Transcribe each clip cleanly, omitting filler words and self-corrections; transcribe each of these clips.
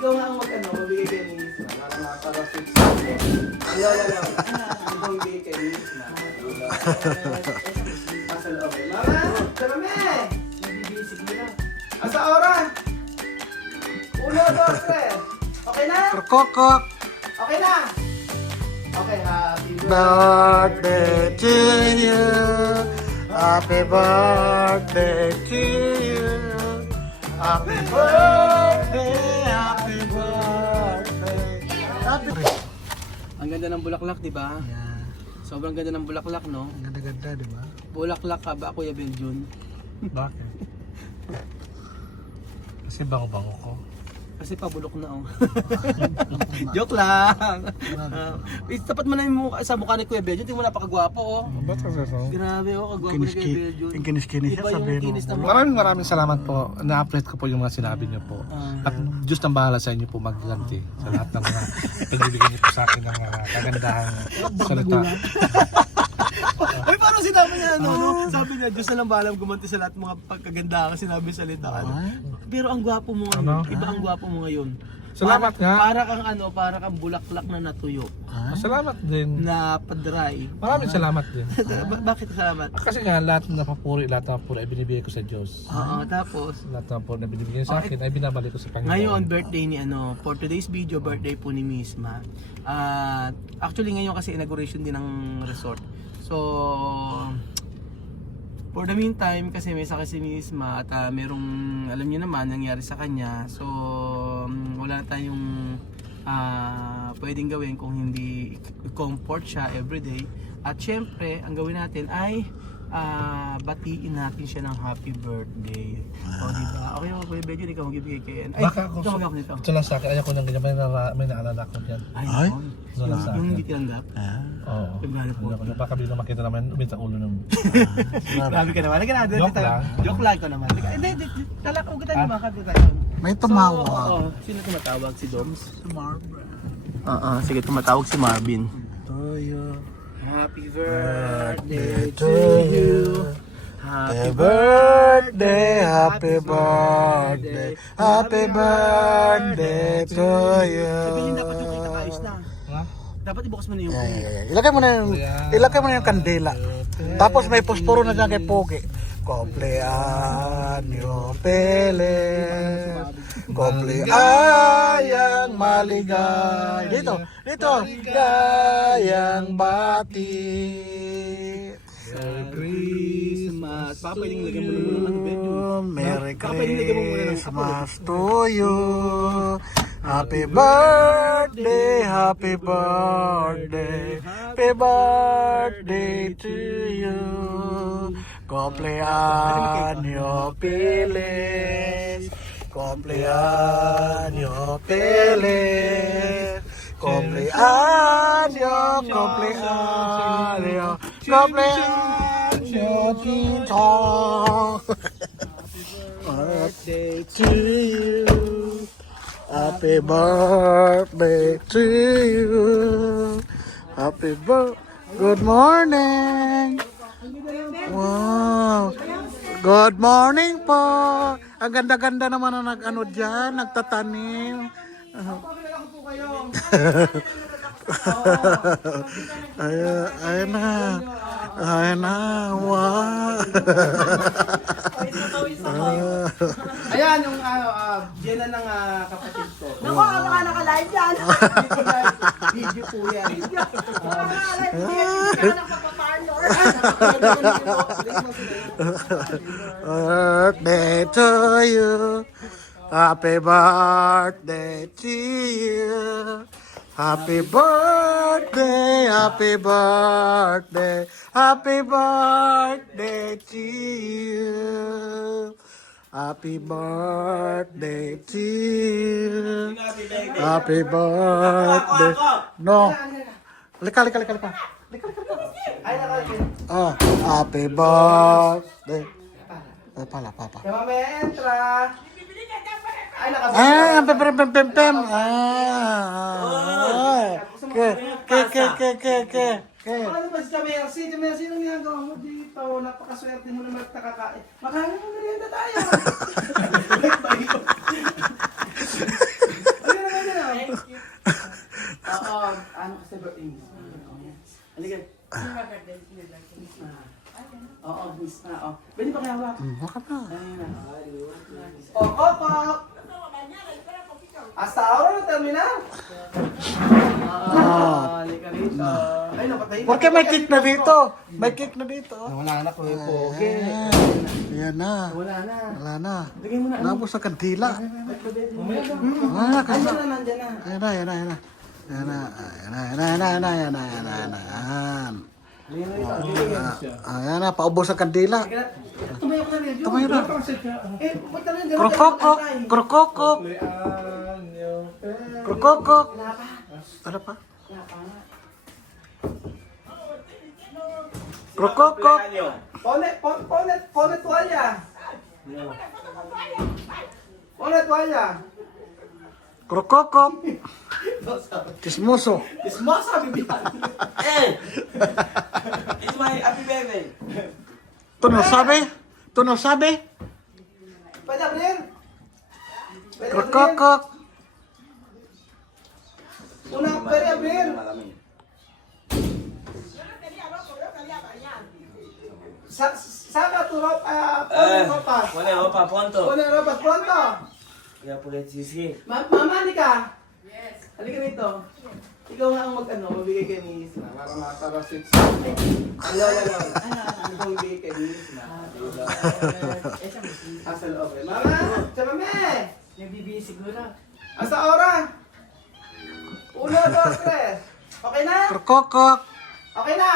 Ikaw nga ang mabigay kay Misma. Para makapag-fix ako. Ayaw. Ikaw mabigay kay Misma. Pasal okay. Mama! Sarame! Nabibisig mo na. Asa oras? 1, 2, 3. Okay na? Kokok. Okay na? Okay, happy Birthday to you. Happy birthday to you. Happy birthday, happy birthday. Happy Ang ganda ng bulaklak, di ba? Yeah. Sobrang ganda ng bulaklak, no? Ang ganda-ganda, di ba? Bulaklak ka ba, Kuya Benjun? Bakit? Kasi bango-bango ko. Kasi pabulok na, oh. Joke lang. Tapat mo na yung mukha, sa mukha ni Kuya Benjun. Tingnan mo napakagwapo, oh. Ba't kasi so? Grabe, oh. Kagwapo ni Kuya Benjun. Yung kinis-kinis Iba niya, yung sabihin kinis ng mo. mukha. Maraming salamat po. Na-update ko po yung mga sinabi niyo po. At Diyos nang bahala sa inyo po magganti sa lahat ng mga pagbibigyan niyo po sa akin ng mga kagandahang salita. Ay, parang sinabi niya, no? Sabi niya, Diyos na lang bahala gumanti sa lahat ng mga pagkaganda kasi sinabi sa salita. Pero ang gwapo mo ngayon. Iba ang gwapo mo ngayon. Salamat nga. Para kang bulaklak na natuyo. Salamat din. Na pa-dry. Maraming salamat din. Bakit salamat? Kasi nga lahat ng napapuri ay binibigay ko sa Diyos. Oo, tapos Lahat ng papuri na binibigay sa akin ay binabalik ko sa Panginoon. ngayon birthday ni for today's video, birthday po ni Misma. Actually ngayon kasi inauguration din ng resort. So for the meantime kasi may sakit si Misma at merong alam niyo naman nangyari sa kanya. So wala tayong pwedeng gawin kung hindi i-comfort siya everyday. At syempre, ang gawin natin ay batiin natin siya ng happy birthday. O, diba? Okay ako, Kuya Benjun, ikaw magbibigay kay Ay, Baka ako, ikaw mag-ako nito. ito lang sa akin, ayaw ko nang ganyan, may naalala ko yan. Ay, Ay? Ito lang sa yung akin. hindi tinanggap. Oo. Naghanap po. Ayaw ko, baka bigla makita naman, umita ulo ng... Grabe ka naman. Lagyan natin. Joke lang. Joke lang ko naman. Hindi, talak ko kita naman. Kagutayon. May tumawag. Oo. Sino tumatawag? Si Doms? Si Barbara. Oo, sige, tumatawag si Marvin. Toyo. Happy birthday to you. Happy birthday, happy birthday, happy birthday to you. Sabihin dapat yung kita ayos na. Ha? Dapat ibukas mo na yung Ilagay mo na yung kandila. Tapos may posporo na dyan kay Pogi. Compleanyo Pele, compleanyang maligay. Dito, maligayang bati. Merry Christmas. Baka pwedeng lagyan mo naman ng ano, Benjun. Merry Baka pwedeng lagyan mo muna ng Christmas to you. Happy birthday, happy birthday, happy birthday to you. Compleanyo Pilis, compleanyo Pilis, compleanyo Tintong. Birthday to you. Happy birthday to you. Happy birthday. Good morning. Wow. Good morning po. Ang ganda-ganda naman ang nag-ano dyan, nagtatanim. Ayun na. Ayun na. Wow. Ayan, yung Jenna ng kapatid ko. Naku, baka naka-live yan. Video po yan. Baka naka-live yan. Hindi ka nagpapaparlor. Birthday to you. Happy birthday to you. Happy birthday, happy birthday, happy birthday to you. Happy birthday to you. Happy birthday. No. Lika. Oh, happy birthday. Pala. Kaya mamaya entra. Ay, Ah, pem. Ke. Ano ba si Jamercy? Jamercy, anong ginagawa mo dito? Napakaswerte mo naman at nakakain. Makain mo merienda tayo. Ano Oh, pwede ba kaya hawak? Bakit na? Oh, Coco! Hasta ahora no termina? Halika rito. Ay, napatay. Porque may cake na dito. May cake na dito. Wala na ko yung pogi. Ayan na. Wala na. Wala na. Lagay mo na. Nabos sa kandila. Mamaya. Andyan na, nandyan na. Ayan na, ayan na, ayan na. Ayan na, ayan na, ayan na, ayan na, ayan na, ayan na, ayan na, ayan na. Ayan na, paubos sa kandila. Tumayo ka na rin. Tumayo na. Eh, ba't ka rin? Krokokok, krokokok, krokokok. Ano pa? Krokokok. Pone tuwalya. Pone tuwalya. Krokokok. Chismoso. Ismosa, bibihan. It's my happy birthday. Tuno sabi? Tuno sabi? Pwede abrir? Pwede abrir? Krokokok. Pwede abrir? Saca tu ropa, pon ropa. Pone ropa pronto. Pone ropa pronto. Ya puedes decir. Mama, halika. Yes. Halika rito. Ikaw nga ang magbigay kay Miss na para matarasit sa... Hello. Ikaw magbigay kay Miss na. Asa loob eh. Mama! Chamame! Nagbibigay siguro. Asa ora? 1, 2, 3. Okay na? Krokokok. Okay na?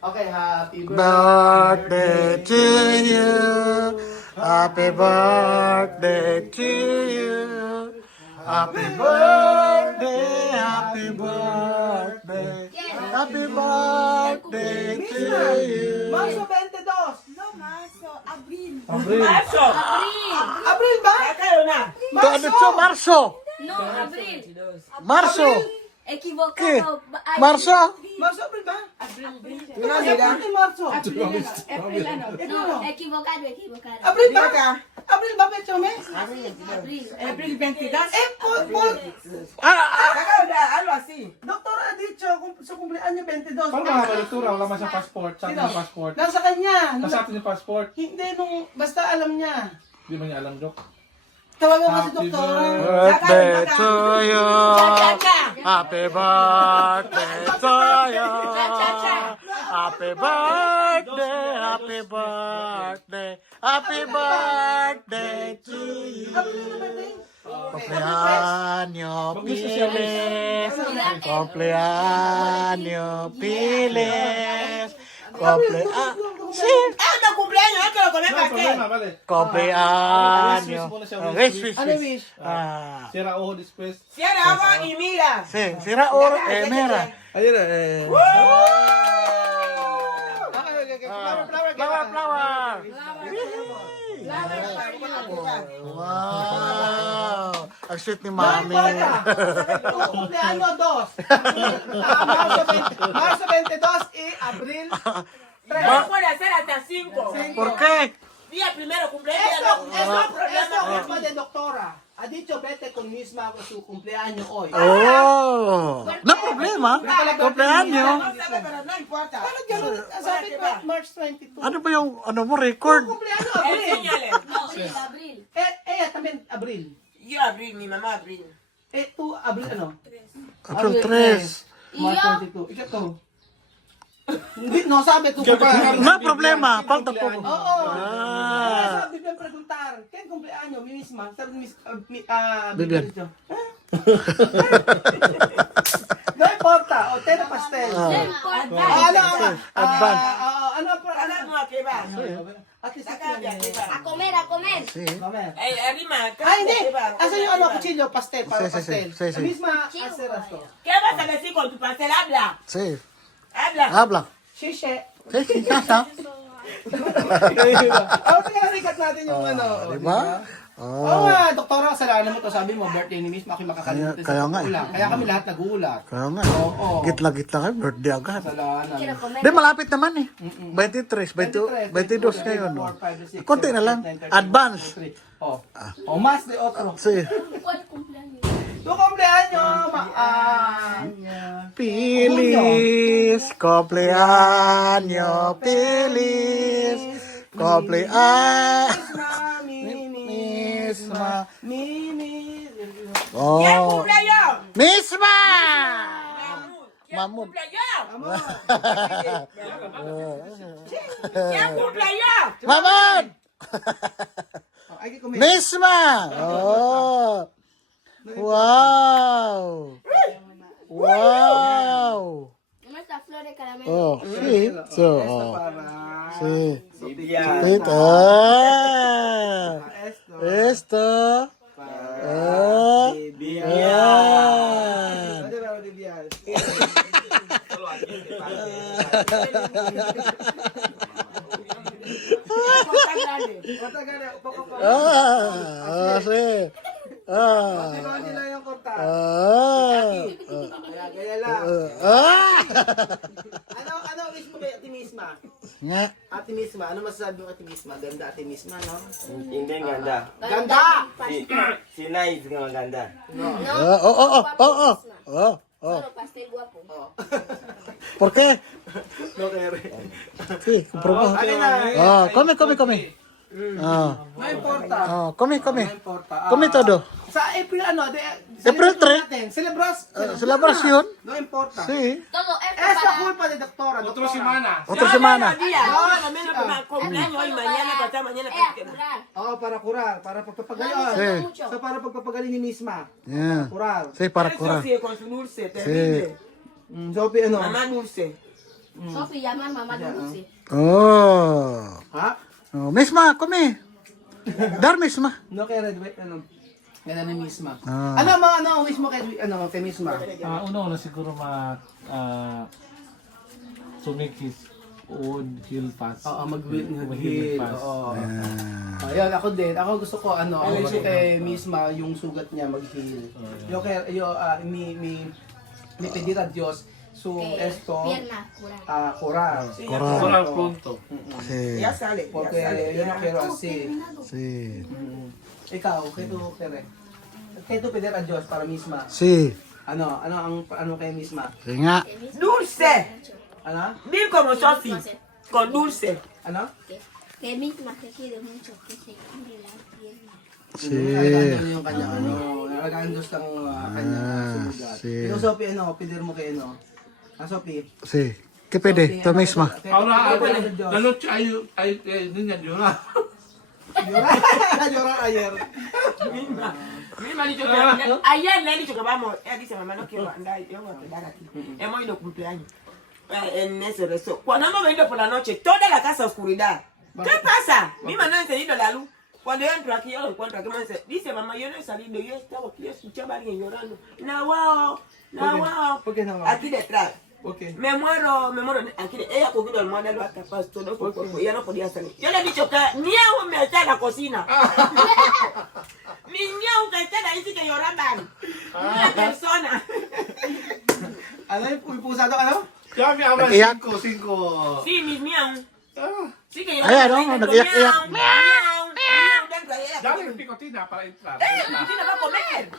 Okay, happy Birthday to you. Happy birthday to you. Happy birthday, happy birthday. Happy birthday to you. Marso 22. No, Marso. Abril. Marzo. Abril ba? Kayo na. To ano to? Marso. No, Abril. Marso. Equivocado. Ay, Marso. Marso, Abril ba? Abril. Abril, Marso. April ano? No, equivocado. Abril ba? Abril ba, Chome? Abril. April 22. Kakao na, ano asi? Doktor ha dicho, sa kumpleanyo 22. Paano mga balitura? Wala man siyang passport. Sa atin yung passport. Nasa kanya. Nasa atin yung passport. Hindi nung, basta alam niya. Hindi man niya alam, Dok. Tawagan mo si Happy doktor. Birthday to you. Happy birthday to you. Happy birthday, happy birthday. Happy birthday to you. Cumpleaños Piles. Cumpleaños Piles. Sí. Ano cumpleaños? Esto lo comemos No aquí. problema, vale. Cumpleaños. Wish. Ano wish? Ah. Cierra ojo después. Cierra agua y mira. Sí, sira oro, mira. Ayun Flower. Wow. Ang sweet ni Mami. Cumpleaños 2. Marzo 22 y abril 3. No puede hacer hasta 5. ¿Por qué? Día primero cumpleaños. Esto es de doctora. Ha dicho vete con misma a su cumpleaños hoy. Oh. No problema. Cumpleaños. No sabe, pero no importa. Bakit ganun? Sabi ko, March 22. Ano ba yung ano mo record? Cumpleaños abril. Enséñale. No, Abril. Ella también abril. Yo abril, mi mamá abril. Tú abril ano? April 3. March 22. Ikaw to. Hindi, no, sabi ko pa. No problema. Falta po. Oo. Ah. Sabi ko preguntar, ¿qué cumpleaños? Mi misma. Sabi ni Vivian. No importa. O, tena pastel. Advance. Ano mo aquí va? At least Saca de aquí va. A comer. Sí. Arrima. Hindi. Asa yung ano, cuchillo, pastel, para Sí. pastel. Sí. La misma hacer esto. ¿Qué vas a decir con tu pastel? Habla. Sí. Habla. Habla. Shishe. Sí, sasa. Tingnan rikat natin yung ano. Diba? Oo Oh. nga, doktora, kasalanan mo to. Sabi mo, birthday ni Miss Maki makakalimutan Kaya nga eh. gulat. Kaya kami lahat nagulat. Kaya nga. Oo. Gitla-gitla kayo. Birthday agad. Kasalanan. Quiero comer. Di, malapit naman eh. 23, 22 ngayon. No? Konti na lang. Advance. Oh. O más de otro. Sí. ¿Cuál cumpleaños? Tu cumpleaños, Feliz cumpleaños, feliz Misma. Mimi. Oh. ¿Quién cumpleaños? Misma! ¿Quién Mamut. cumpleaños? Amor. ¿Quién cumpleaños? Mamut! Ay, que comer. Misma! Oh. Wow! Wow! ¿Cómo está flor de caramelo? Oh, sí. So, Esto oh. para... Sí. Vivian. Ito. Ah. Esto. Esto. Para... Ah. Vivian. Ah. Ano ba, Vivian? Está grande. Kota ka na, poco. Ah. Sí. Ah. Konti lang yung kota. Ah. Kaya lang. Ah. Ano wish mo kay Ate Misma? Nga. Ate Misma, ano masasabi mo kay Ate Misma? Ganda Ate Misma, no? Hindi ganda. Ganda! Si Nice nga maganda. Oh, oh, oh, oh, oh, oh, oh. Solo pastel guapo. ¿Por qué? No, kere. Sí, comprobo. Ano na? Ah, come. Ah, No importa. come. No importa. Come todo. Sa April ano? April 3? Celebración. No importa. Sí. Todo esto Es la para... culpa de doctora. Otra semana. Otra semana. No, no menos para cumpleaños hoy, mañana, pasado mañana. curar. Oo, para kurar. Para pagpapagaling. Sí. Mucho. So, para pagpapagaling ni Misma. Yeah. Kurar. Sí, para Eso curar. sí, con su dulce, terrible. Sophie, ano? Mamá dulce. Sophie, llaman mamá de dulce. Oh. Ha? Oh, misma, come. Dar misma. No, kay Red White, ano? Ganda ni Misma. Ah. Ano wish mo kay Misma? Una siguro to make his own heal fast. Oo, mag-heal. fast. Oo. Ayun, ako din. Ako gusto ko, ako gusto kay Misma, yung sugat niya mag-heal. Mi pedir a Dios su esto Pierna, curar. curar. Ahora pronto. Sí. Ya sale. Porque ya sale. yo no quiero así. Sí. Ikaw, kay tu kere. Kay tu pedir a Dios para Misma. Sí. Ano kay Misma? Sí nga. Dulce. Ano? Bien como Sophie. Con dulce. Ano? Que misma te quiere mucho, que se cure la pierna. Sí. Alagaan niyo yung kanya, alagaan Diyos ng kanya sugat. sí. Ikaw, Sophie, pedir mo kay Sophie. Sí. ¿Qué pede? Tú misma. Ahora, pedir a Diyos. la noche hay niña llorar. Llorar ayer. Misma ha dicho que ayer le he dicho que vamos. Ella dice, mamá, no quiero andar, yo voy a quedar aquí. Hemos ido cumpleaños. En ese resto. Cuando hemos venido por la noche, toda la casa oscuridad. ¿Qué pasa? Misma no ha encendido la luz. Cuando yo entro aquí, yo lo encuentro aquí. Dice, mamá, yo no he salido. Yo estaba aquí, yo escuchaba a alguien llorando. Nahuao. ¿Por qué no? Aquí detrás. Ok. Me muero. Aquí, ella ha cogido el almohada, lo ha tapado todo por cuerpo. Ella no podía salir. Yo le he dicho que miau me está en la cocina. Mi miau que está ahí sí que lloraban. Una persona. Ano yung pusado, ano? Ya me hablan Iyak. cinco. Sí, mis miau. Sí que Ay, ano, lloraban. nag-iyak-iyak. Miau dentro de ella. Ya me picotina para entrar. Cristina va a comer.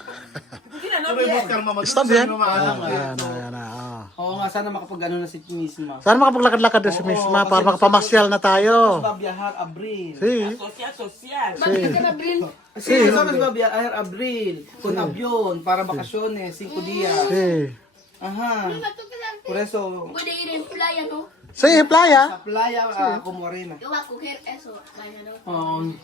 Cristina no No me viene. buscar mamá. Está bien. Mamá. Ayan na. Oo nga, sana makapag-ano na si Misma. Sana makapaglakad-lakad na si misma para makapamasyal na tayo. Va a viajar Abril. Sí. Social. Mami, ¿qué me abril? Sí, nosotros va a viajar Abril con avión para vacaciones, 5 días. Sí. Ajá. Mama, ¿tú qué sabes? Por eso, Puede ir en playa, ¿no? Sí, playa. sa playa, como arena. Yo voy a coger eso. Mañana.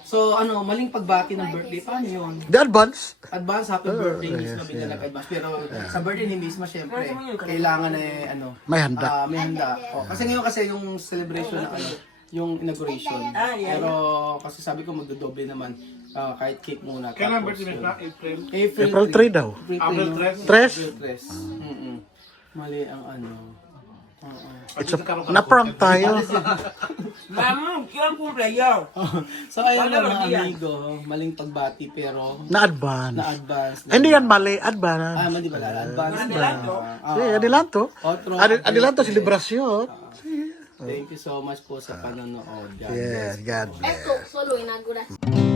So, maling pagbati ng birthday. Paano yun? The advance. Advance, happy birthday, Misma, binala kay advance. Pero sa birthday ni Misma, syempre, kailangan May handa. may handa. Kasi ngayon kasi yung celebration na yung inauguration. Pero kasi sabi ko magdodoble naman kahit cake muna. Kailan Tapos, birthday na? April. April 3 daw. April 3. Tres? April 3. Mali ang It's a, na-prank tayo. Mamu, ¿quién cumple yo? So ayun Wala mga lang yan. amigo, maling pagbati pero Na-advance. na-advance. Hindi yan mali. Advance. Mali pala, advance. Adelanto. Sí, adelanto. Otro. Adelanto, celebrasyon. Thank you so much po sa panonood. God Yes, God bless. Esto solo inauguración.